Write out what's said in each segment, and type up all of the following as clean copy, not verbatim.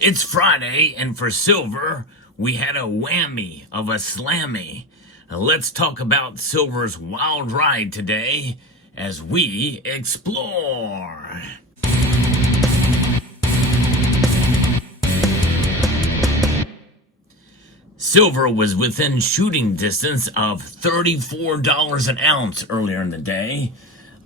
It's Friday, and for silver, we had a whammy of a slammy. Now let's talk about silver's wild ride today as we explore. Silver was within shooting distance of $34 an ounce earlier in the day,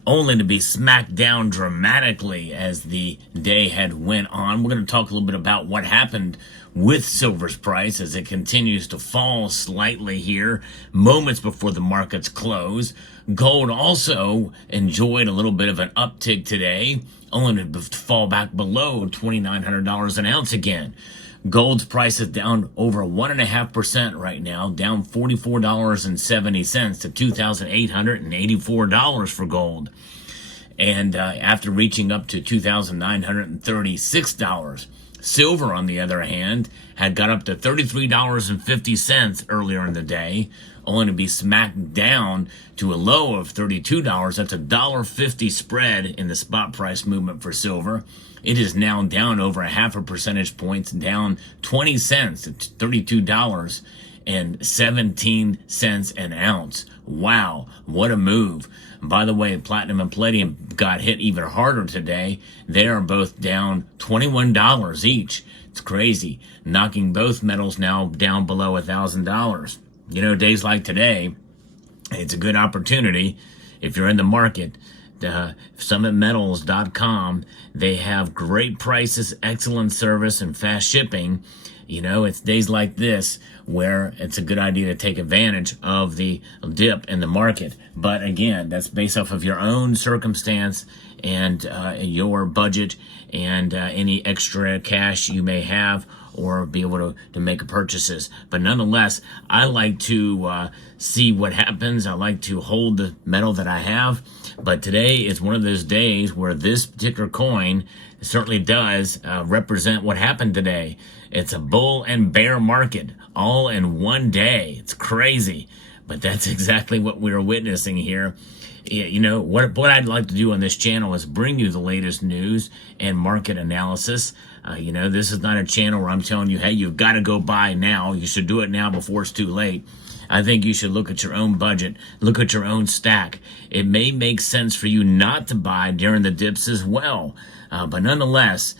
only to be smacked down dramatically as the day had went on. We're going to talk a little bit about what happened with silver's price as it continues to fall slightly here, moments before the markets close. Gold also enjoyed a little bit of an uptick today, only to fall back below $2,900 an ounce again. Gold's price is down over 1.5% right now, down $44.70 to $2,884 for gold. And after reaching up to $2,936. Silver, on the other hand, had got up to $33.50 earlier in the day, only to be smacked down to a low of $32. That's a $1.50 spread in the spot price movement for silver. It is now down over a half a percentage points, down 20 cents to $32.17 an ounce. Wow, what a move. And by the way, platinum and palladium got hit even harder today. They are both down $21 each. It's crazy, knocking both metals now down below $1,000. You know, days like today, it's a good opportunity if you're in the market. SummitMetals.com, they have great prices, excellent service, and fast shipping. You know, it's days like this where it's a good idea to take advantage of the dip in the market. But again, that's based off of your own circumstance and your budget and any extra cash you may have or be able to make purchases. But nonetheless, I like to see what happens. I like to hold the metal that I have. But today is one of those days where this particular coin certainly does represent what happened today. It's a bull and bear market all in one day. It's crazy, but that's exactly what we're witnessing here. You know, what I'd like to do on this channel is bring you the latest news and market analysis. You know, this is not a channel where I'm telling you, hey, you've got to go buy now. You should do it now before it's too late. I think you should look at your own budget, look at your own stack. It may make sense for you not to buy during the dips as well. But nonetheless,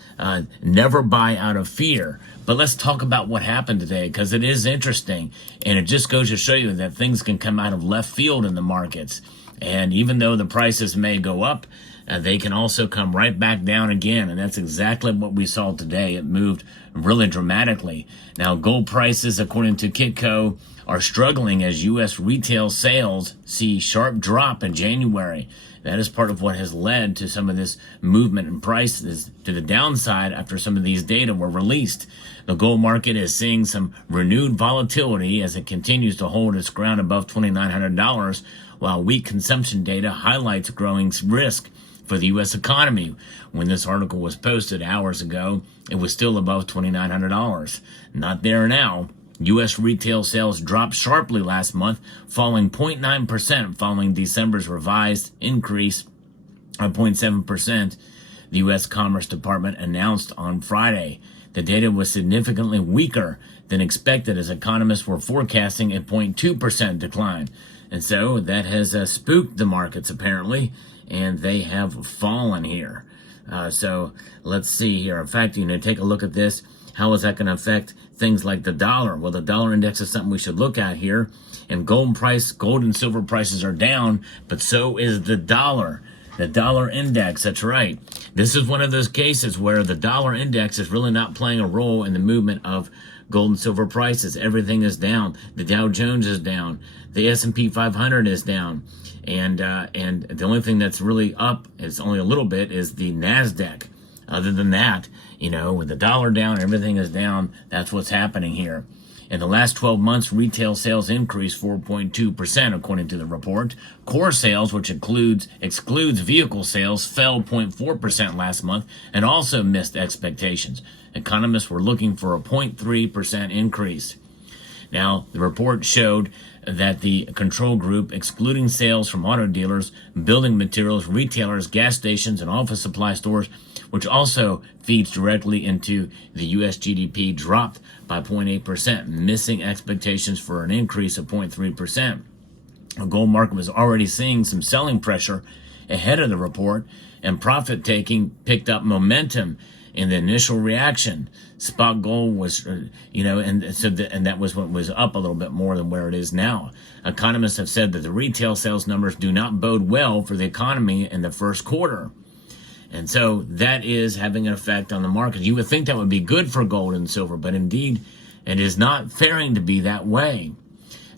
never buy out of fear. But let's talk about what happened today, because it is interesting. And it just goes to show you that things can come out of left field in the markets. And even though the prices may go up, they can also come right back down again. And that's exactly what we saw today. It moved really dramatically. Now, gold prices, according to Kitco, are struggling as U.S. retail sales see sharp drop in January. That is part of what has led to some of this movement in prices to the downside after some of these data were released. The gold market is seeing some renewed volatility as it continues to hold its ground above $2,900, while weak consumption data highlights growing risk for the U.S. economy. When this article was posted hours ago, it was still above $2,900. Not there now. U.S. retail sales dropped sharply last month, falling 0.9% following December's revised increase of 0.7%. The U.S. Commerce Department announced on Friday. The data was significantly weaker than expected as economists were forecasting a 0.2% decline. And so that has spooked the markets apparently, and they have fallen here. So let's see here. In fact, you know, take a look at this. How is that going to affect things like the dollar? Well, the dollar index is something we should look at here. And gold and silver prices are down, but so is the dollar. The dollar index, that's right. This is one of those cases where the dollar index is really not playing a role in the movement of gold and silver prices. Everything is down. The Dow Jones is down. The S&P 500 is down. And the only thing that's really up, is only a little bit, is the NASDAQ. Other than that, you know, with the dollar down, everything is down. That's what's happening here. In the last 12 months, retail sales increased 4.2%, according to the report. Core sales, which excludes vehicle sales, fell 0.4% last month and also missed expectations. Economists were looking for a 0.3% increase. Now, the report showed that the control group, excluding sales from auto dealers, building materials, retailers, gas stations, and office supply stores, which also feeds directly into the U.S. GDP, dropped by 0.8%, missing expectations for an increase of 0.3%. The gold market was already seeing some selling pressure ahead of the report, and profit taking picked up momentum in the initial reaction. Spot gold was, and that was what was up a little bit more than where it is now. Economists have said that the retail sales numbers do not bode well for the economy in the first quarter. And so that is having an effect on the market. You would think that would be good for gold and silver, but indeed it is not faring to be that way.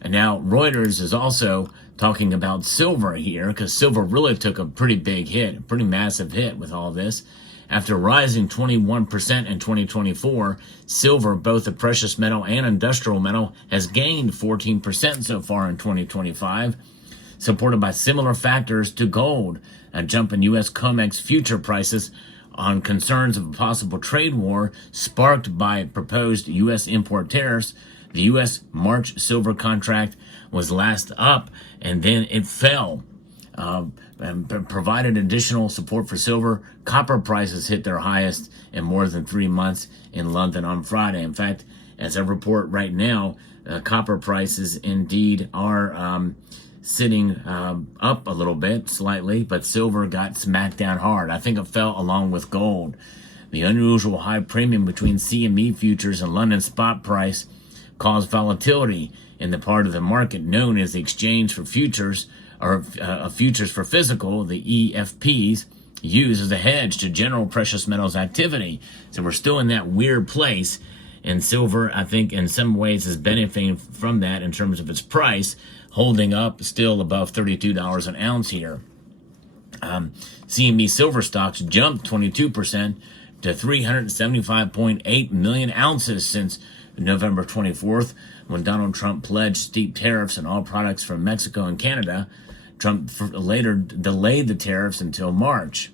And now Reuters is also talking about silver here, because silver really took a pretty big hit, a pretty massive hit with all this. After rising 21% in 2024, silver, both a precious metal and industrial metal, has gained 14% so far in 2025, supported by similar factors to gold. A jump in U.S. COMEX future prices on concerns of a possible trade war sparked by proposed U.S. import tariffs. The U.S. March silver contract was last up, and then it fell. And provided additional support for silver. Copper prices hit their highest in more than 3 months in London on Friday. In fact, as I report right now, copper prices indeed are sitting up a little bit, slightly, but silver got smacked down hard. I think it fell along with gold. The unusual high premium between CME futures and London spot price caused volatility in the part of the market known as the exchange for futures, or futures for physical, the EFPs, used as a hedge to general precious metals activity. So we're still in that weird place, and silver, I think, in some ways is benefiting from that in terms of its price, holding up still above $32 an ounce here. CME silver stocks jumped 22% to 375.8 million ounces since November 24th, when Donald Trump pledged steep tariffs on all products from Mexico and Canada. Trump later delayed the tariffs until March.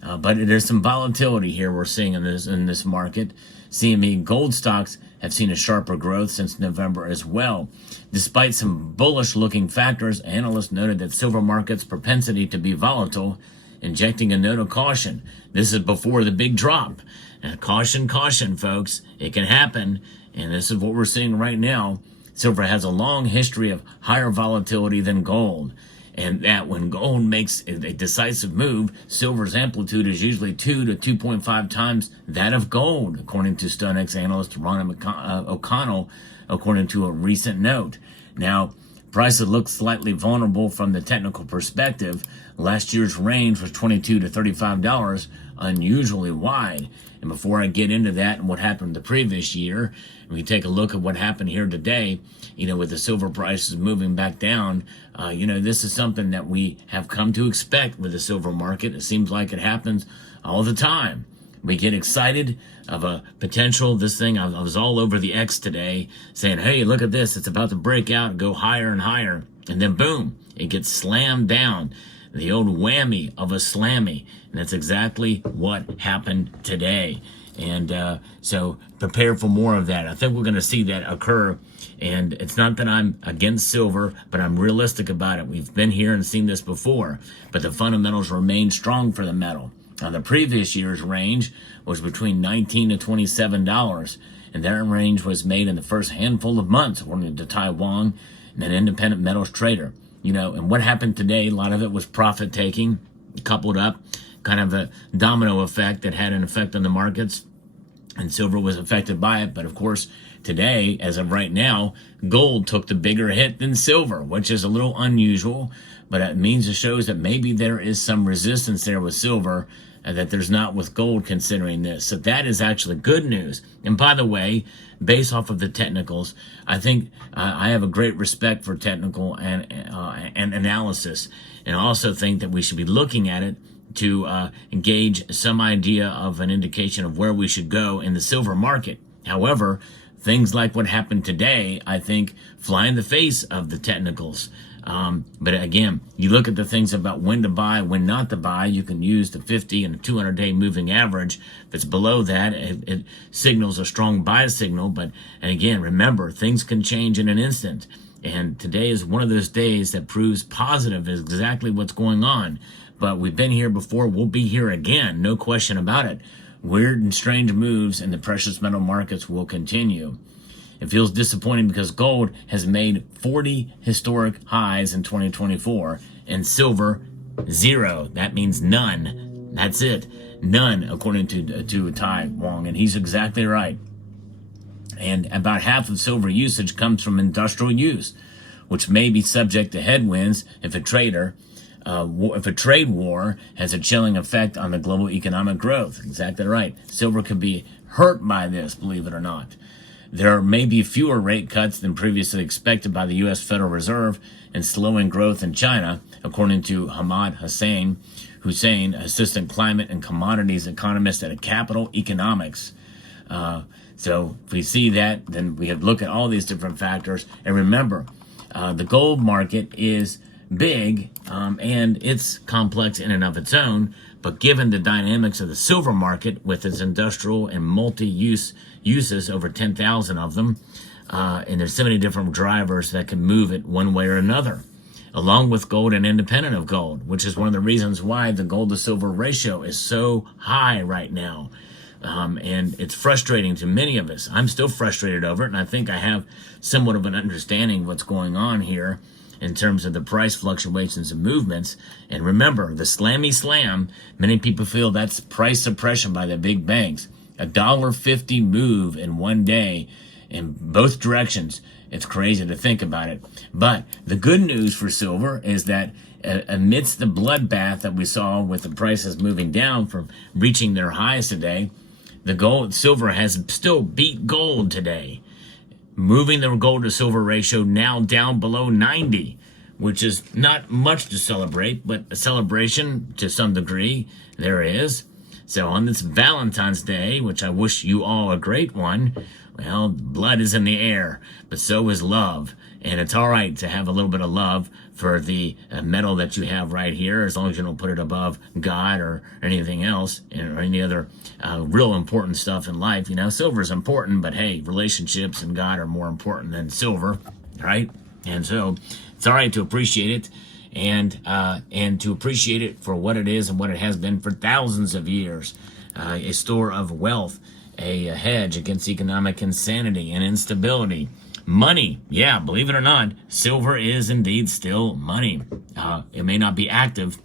But there's some volatility here we're seeing in this market. CME gold stocks have seen a sharper growth since November as well. Despite some bullish-looking factors, analysts noted that silver market's propensity to be volatile, injecting a note of caution. This is before the big drop. And caution, folks. It can happen, and this is what we're seeing right now. Silver has a long history of higher volatility than gold, and that when gold makes a decisive move, silver's amplitude is usually 2 to 2.5 times that of gold, according to StoneX analyst Ron O'Connell, according to a recent note. Now, prices look slightly vulnerable from the technical perspective. Last year's range was $22 to $35, unusually wide. And before I get into that and what happened the previous year, we take a look at what happened here today, with the silver prices moving back down. This is something that we have come to expect with the silver market. It seems like it happens all the time. We get excited of a potential, this thing, I was all over the X today saying, hey, look at this, it's about to break out and go higher and higher. And then boom, it gets slammed down. The old whammy of a slammy. And that's exactly what happened today. And so prepare for more of that. I think we're going to see that occur. And it's not that I'm against silver, but I'm realistic about it. We've been here and seen this before. But the fundamentals remain strong for the metal. Now, the previous year's range was between $19 to $27. And that range was made in the first handful of months, according to Taiwan, an independent metals trader. And what happened today, a lot of it was profit taking, coupled up, kind of a domino effect that had an effect on the markets, and silver was affected by it. But of course, today, as of right now, gold took the bigger hit than silver, which is a little unusual, but it shows that maybe there is some resistance there with silver, and that there's not with gold considering this. So that is actually good news. And by the way, based off of the technicals, I think I have a great respect for technical and analysis, and I also think that we should be looking at it to engage some idea of an indication of where we should go in the silver market. However, things like what happened today, I think, fly in the face of the technicals. But again, you look at the things about when to buy, when not to buy. You can use the 50 and the 200-day moving average. If it's below that, it signals a strong buy signal. And again, remember, things can change in an instant. And today is one of those days that proves positive is exactly what's going on. but we've been here before. We'll be here again. No question about it. Weird and strange moves in the precious metal markets will continue. It feels disappointing because gold has made 40 historic highs in 2024 and silver, 0. That means none. That's it. None, according to Tai Wong, and he's exactly right. And about half of silver usage comes from industrial use, which may be subject to headwinds if a trade war has a chilling effect on the global economic growth. Exactly right. Silver could be hurt by this, believe it or not. There may be fewer rate cuts than previously expected by the U.S. Federal Reserve and slowing growth in China, according to Hamad Hussein, assistant climate and commodities economist at Capital Economics. So if we see that, then we have to look at all these different factors. And remember, the gold market is big and it's complex in and of its own. But given the dynamics of the silver market with its industrial and multi-use uses, over 10,000 of them, and there's so many different drivers that can move it one way or another, along with gold and independent of gold, which is one of the reasons why the gold to silver ratio is so high right now. And it's frustrating to many of us. I'm still frustrated over it, and I think I have somewhat of an understanding of what's going on here in terms of the price fluctuations and movements. And remember, the slammy slam, many people feel that's price suppression by the big banks. $1.50 move in one day in both directions. It's crazy to think about it. But the good news for silver is that amidst the bloodbath that we saw with the prices moving down from reaching their highs today, silver has still beat gold today, moving the gold to silver ratio now down below 90, which is not much to celebrate, but a celebration to some degree there is. So on this Valentine's Day, which I wish you all a great one, well, blood is in the air, but so is love. And it's all right to have a little bit of love for the metal that you have right here, as long as you don't put it above God or anything else, or any other real important stuff in life. You know, silver is important, but hey, relationships and God are more important than silver, right? And so it's all right to appreciate it, and to appreciate it for what it is and what it has been for thousands of years. A store of wealth, a hedge against economic insanity and instability. Money, yeah, believe it or not, silver is indeed still money. It may not be active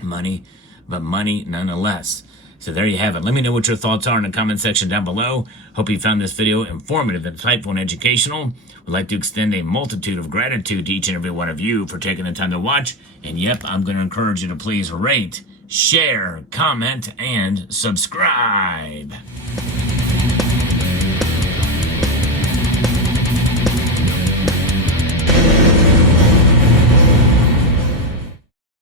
money, but money nonetheless. So there you have it. Let me know what your thoughts are in the comment section down below. Hope you found this video informative, insightful, and educational. Would like to extend a multitude of gratitude to each and every one of you for taking the time to watch. And yep, I'm going to encourage you to please rate, share, comment, and subscribe.